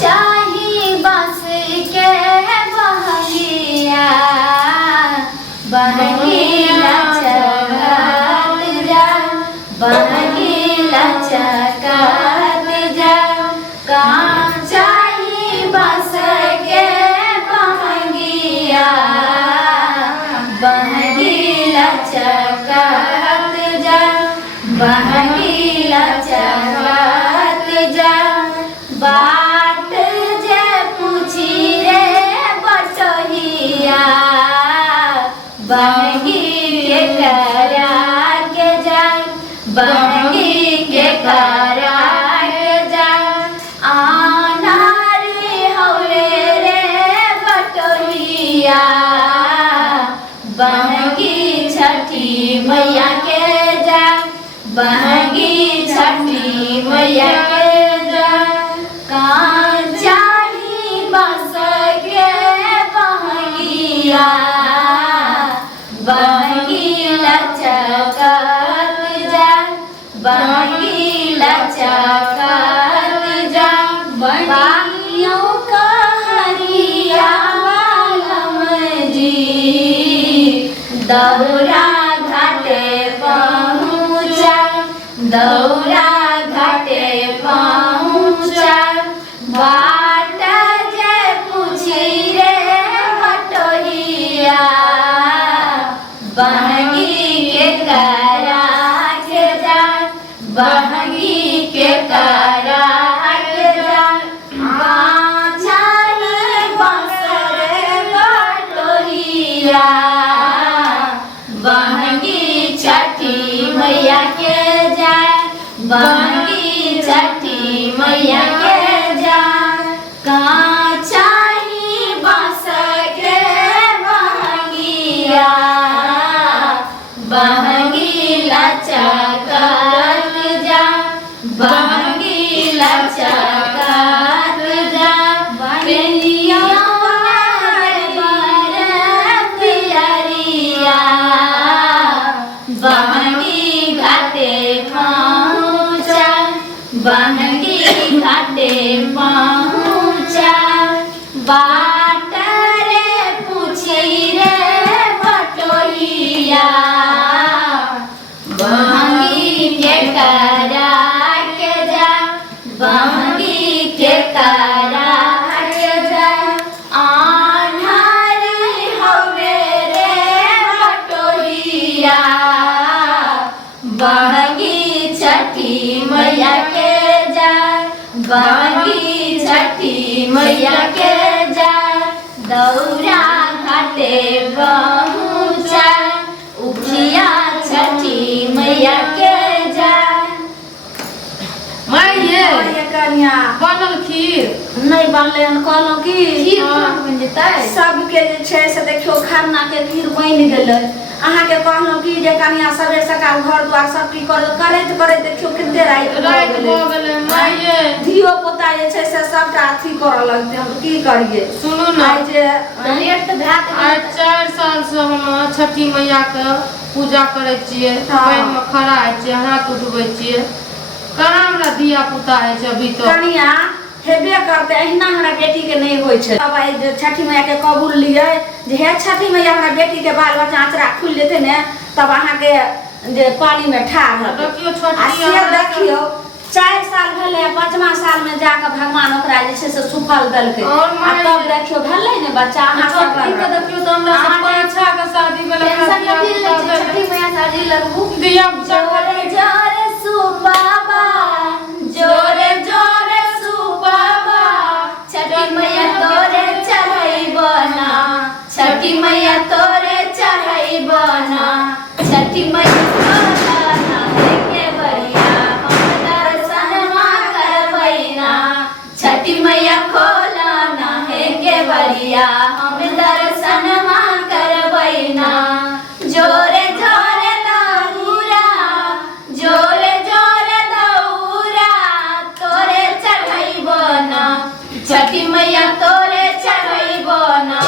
चाही बस के बहंगिया बहंगिया चढ़त जा बहंगिया चढ़त जा काम चाही बस के बहंगिया बहंगिया चढ़त जा बहंगिया चढ़त जा बाट जे पूछी रे बटहिया बहंगी के करा के जा बहंगी के करा के जा आनारी हौले रे बटहिया बहंगी छठी मैया के जा बहंगी छठी मैया के जा चाही बस के बहंगिया बहंगिया चढ़त जा बहंगिया चढ़त जा बानियों का हरिया वालम जी दौरा घाटे पहुँचा दौरा घाटे पहुँचा बाट जे पूछी रे बटहिया बहंगी के करा के जा बहंगी के करा के जा चाही बस रे बटहिया बहंगी छठी मैया के जा बहंगी छठी मैया के जा चाही बस के बहंगिया बहंगिया चढ़त जा बहंगिया चढ़त जा बेनिया पियरिया बहंगी घाटे पहुँचा बहंगी घाटे पहुँचा बाट रे पूछी रे बटहिया बहंगी के करा के जा बहंगी के करा के जा आन्हरी हवे रे बटहिया बहंगी छठी मैया के जा बहंगी छठी मैया के जा दौरा घाटे पहुँचा उखिया छठी मैया के जा माये कन्या बनल खीर नहीं बनले हन कहलो कि खीर बन जेतै सबके जे छै से देखियो खरना के खीर बनि गेलै अहाँ के कहलो कि जे कन्या सबे सकाल घर द्वार सब की करैत करैत देखियो कते रात हो गेलै माये धियो पोता जे छै से सबटा अथी करऽ लगते हम की करिए सुनू ना आइ जे लेट तऽ भात आज 4 साल से हम छठी मैया के पूजा करै छियै पानि में खड़ा छियै हाथ उठबै छियै कहाँ हमरा दिया पुता है छै अभी तो कन्या हेबे करते अहिना हमरा बेटी के नहीं होय छै अब आई छठी मैया के कबूल लिए जे हे छठी मैया हमरा बेटी के बाल बच्चा आंचरा खुल लेते ने तब अहाँ के जे पानी में ठाढ़ हो देखियो छोटी देखियो 4 साल भेले 5वां साल में जाकर भगवान ओकरा जे छै से सुफल देलकै और तब देखियो भेलै ने बच्चा अहाँ सब के देखियो तो हमरा सब पाछा के शादी भेलै छठी मैया शादी लगबू दिया जोरे जोरे सुबाबा जोरे जोरे सुबाबा छठी मैया तोरे चढ़ैबना छठी मैया तोरे चढ़ैबना छठी मैया तोरा के बरिया हम दर्शनमा करबैना छठी मैया खोलना है के बरिया हम दर्शनमा करबैना जोरे जोरे दौरा जोरे जोरे दौरा तोरे चढ़ैबना छठी मैया तोरे चढ़ैबना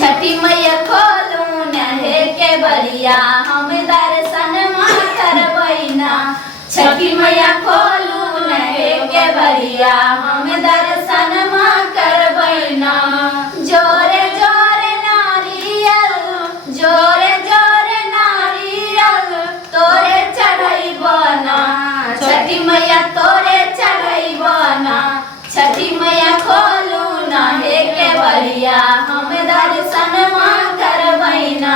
छठी मैया खोलू नहे के बरिया हम दर्शनमा करबैना छठी मैया खोलू नहे के बरिया हम दर्शन छठी मैया खोलू ना हे केवड़िया हम दर्शन करबैना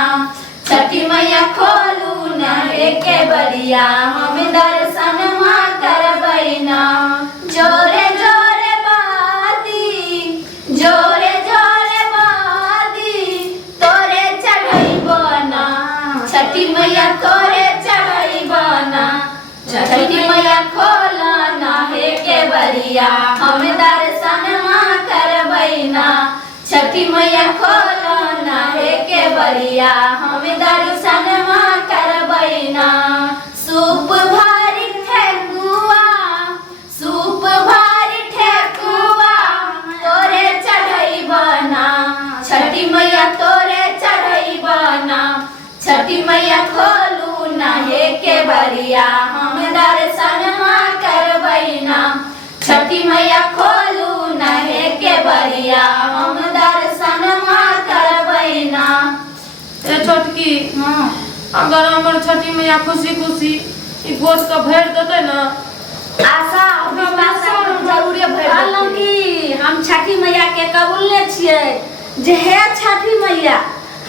छठी मैया खोलू ना हे केवड़िया हम दर्शन करबैना जोरे जोरे बादी जोरे जोरे बादी तोरे चढ़ैबना छठी मैया तोरे चढ़ैबना छठी मैया खोला ना हे केवड़िया हम दर्शन करबैना छठी मैया खोला ना हे केवड़िया हम दर्शन करबैना सूप भरी ठेकुआ सूप भरी ठेकुआ तोरे चढ़ैबना छठी मैया तोरे चढ़ैबना छठी मैया खोलू ना हे केवड़िया हम दर्शन करबैना छठी मैया खोलू ना हे केवड़िया हम दर्शन करबैना। ए छोटकी अगर हमर छठी मैया खुशी खुशी ई गोद का भर देते ना आशा जरूर भर कि हम छठी मैया के कबूलने छियै जे हे छठी मैया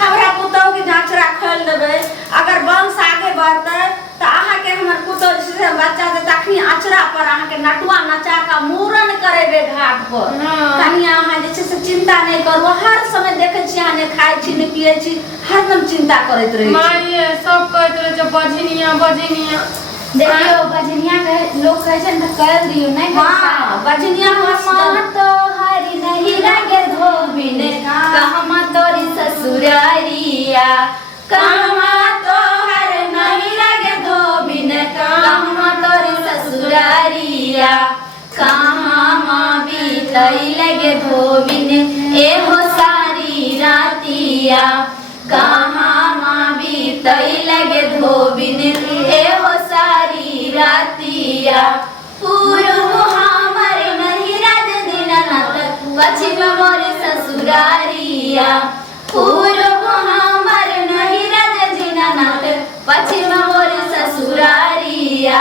हमरा पुतौह के नाचरा खोल देबै अगर वंश आगे बढ़तै तो अहाँ के हमर पुतौह से बच्चा दे तखनी आचरा पर अहाँ के नटुआ नचा का मूरन करेबे घाट पर कनी अहाँ जे छै से चिंता नहीं करू हर समय देखे छी अहाँ ने खाइ छी ने पिए छी हरदम चिंता करैत रहै छी माये सब कहैत रहे जे बजनिया बजनिया देखियो बजनिया कहे लोग कहे छन त कर दियो नहीं हां बजनिया हम तो हरि नहीं लगे धोबिन कहमा तोरी ससुरारिया कहमा तो हर नहीं लगे धोबिन कहमा तोरी ससुरारिया कहमा बीतई लगे धोबिन एहो सारी रातिया कहमा बीतई लगे धोबिन एहो सारी रातिया पूर्व हमर नहीं राज दीनानाथ पश्चिम मोर ससुरारिया पूर्व हमर नहीं राज दीनानाथ पश्चिम मोर ससुरारिया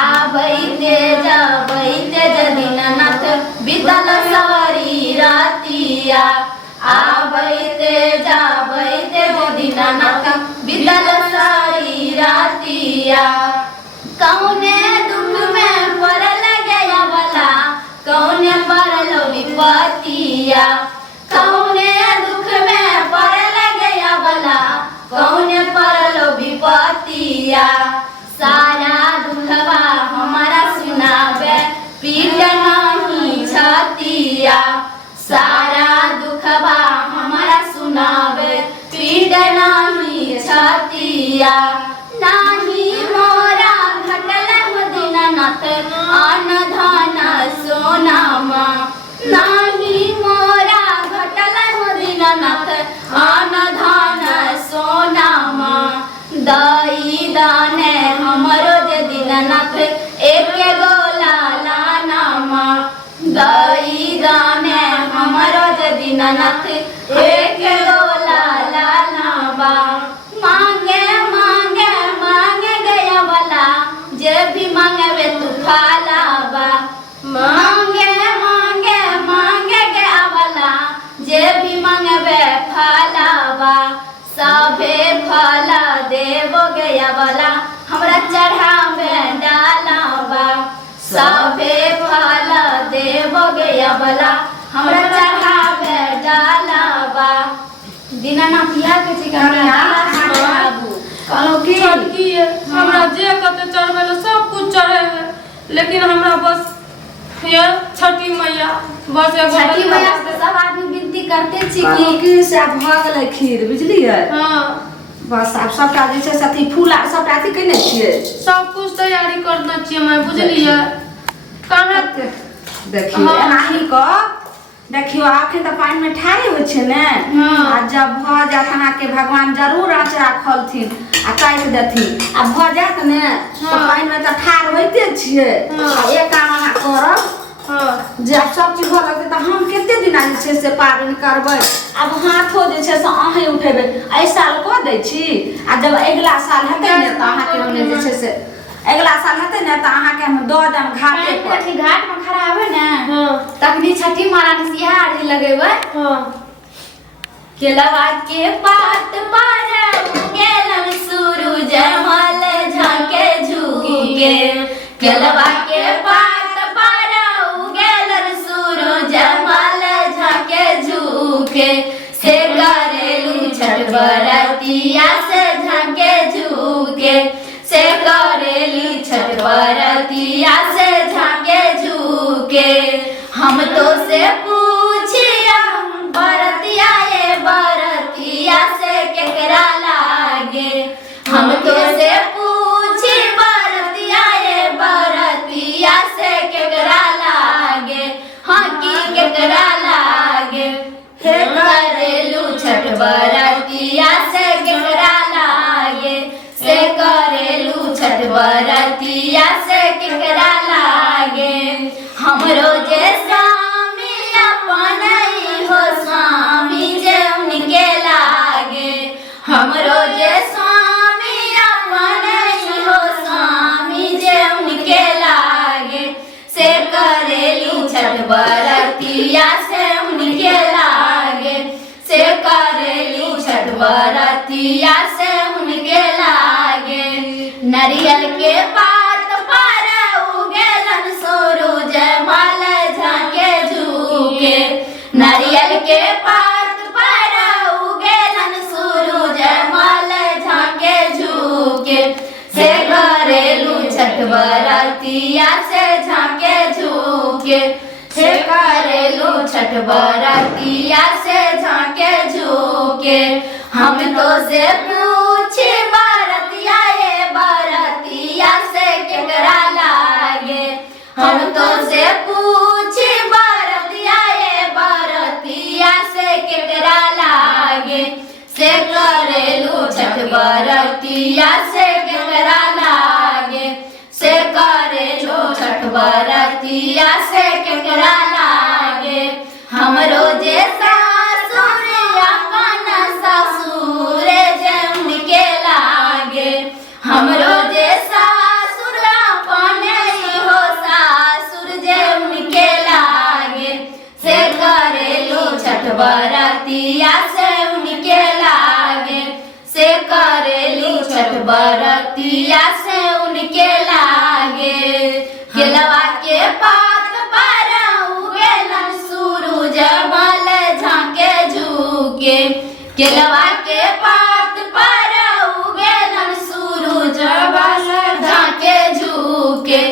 आबैते जाबैते दीनानाथ बीतल सारी रातिया आबैते जाबैते दीनानाथ बीतल सारी रातिया कौने दुख में पड़ल गया वाला कौने पड़ल विपतिया कौने दुख में पड़ल गया वाला कौने पड़ल विपतिया सारा दुखवा हमारा सुनावे पीट नहीं छतिया सारा दुखवा हमारा सुनावे पीट नहीं छतिया नाही मोरा घटल दीनानाथ आन धन सोनामा नाही मोरा घटल दीनानाथ आन धन सोनामा दई दाने हमरो जे दीनानाथ एक गोला लानामा दई दाने हमरो जे दीनानाथ एक गोला लानाबा मांगे मांगे मांगे गया वाला जे भी मांगे तू फालाबा मांगे मांगे मांगे गया वाला जे भी मांगे फालाबा सभे फला देवो गया वाला हमरा चढ़ावे डालाबा सभे फला देवो गया वाला हमरा चढ़ावे डालाबा दीनानाथ या के ठिकाना कहलो की छोटकी हमरा जे कते चढ़बे ले सब कुछ चढ़े लेकिन हमरा बस ये छठी मैया बस एगो छठी मैया से सब आदमी विनती करते छी कि से अब भ गेलै खीर बुझलियै हां बस अब सबटा जे छै साथी फूल आ सबटा अथी कइने छियै सब कुछ तैयारी करना छियै मैं बुझलियै कहां देखियो एनाही क देखियो आखिर त पानी में ठाढ़े होय छै ने आ जब भ जात अहाँ के भगवान जरूर आचरा खोलथिन आ काट देथिन आ भ जात ने तो पानी में त ठाढ़ होइते छियै आ एक काम अहाँ करब जे सब चीज भ लगते त हम केते दिन जे छै से पाबनि करबै अब हाथो जे छै से अहीं उठेबै एहि साल क दै छी आ जब अगला साल हेतै ने त अहाँ के हमने जे छै से अगला साल हेतै ने त अहाँ के हम द देम घाटे पर घाट में खड़ा होबै ने तखनी छठी महारानी से इहा आरती लगेबै। हां केलवा के पात पर उगेलन सूरज मल झाके झुके। केलवा के पात पर उगेलन सूरज मल झाके झुके। से करेलू छठ बरतिया से झाके झुके। से करेली छठ बरतिया से झाके झुके। हम तो से पूछिया बरतिया ये बरतिया से केकरा लागे। हम तो से पूछी बरतिया ये बरतिया से केकरा लागे। हाँ की केकरा लागे। हे करेलू छठ बरतिया से केकरा लागे। से करेलू छठ बरतिया से केकरा लागे। हमरो जे स्वामी अपन हो स्वामी जे उनके लागे। हमरो जे स्वामी अपन हो स्वामी जे उनके लागे। से करेलू छठ बरतिया से उनके लागे। से करेलू छठ बरतिया से उनके लागे। नारियल के पात पर उगेलन सूरज मल झाके झुके। नारियल के पात पर उगेलन सूरज मल झाके झुके। से करेलू छठ बरतिया से झाके झुके। से करेलू छठ बरतिया से झाके झुके। हम तो से पूछी बरतिया ये बरतिया से केकरा लागे। हम तो से पूछी बरतिया ये बरतिया से केकरा लागे। से करेलू छठ बरतिया से केकरा लागे। से करेलू छठ बरतिया से केकरा लागे। हमरो जे सासुर अपन ससुर जे उनके लागे। हमरो जे सासुर अपन हो सासुर जे उनके लागे। से करेलू छठ बरतिया से उनके लागे। से करेलू छठ बरतिया से उनके लागे। केलवा के पात पर उगेलन सूरज मल झाके झुके। केलवा के पात पर उगेलन सूरज मल झाके झुके।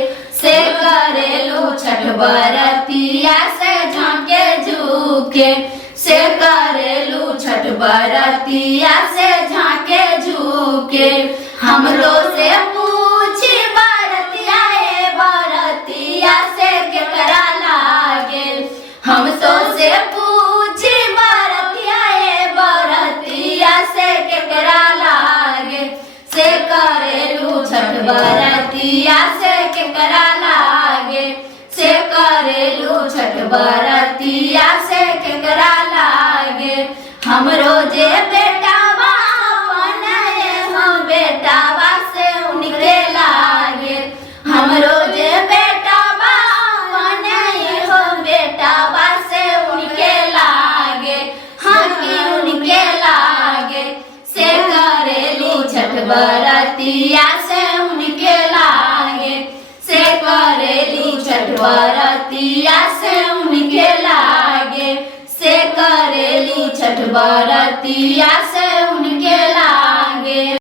से करेलू छठ बरतिया से झाके झुके। से करेलू छठ बरतिया से झाके झुके। हमरो से पूछी बरतिया ये बरतिया से केकरा लागे। हम तो से पूछी बरतिया ये बरतिया से केकरा लागे। से करेलू छठ बरतिया से केकरा लागे। से करेलू छठ बरतिया से केकरा लागे। हमरो जे बेटावा अपन हम बेटावा से उनके लागे। हमरो जे बेटावा अपन हो बेटावा से उनके लागे। हाँ की उनके लागे। से करेलू छठ बरतिया से उनके लागे। से करेलू छठ बरतिया से उनके लागे। से करेलू छठ बरतिया से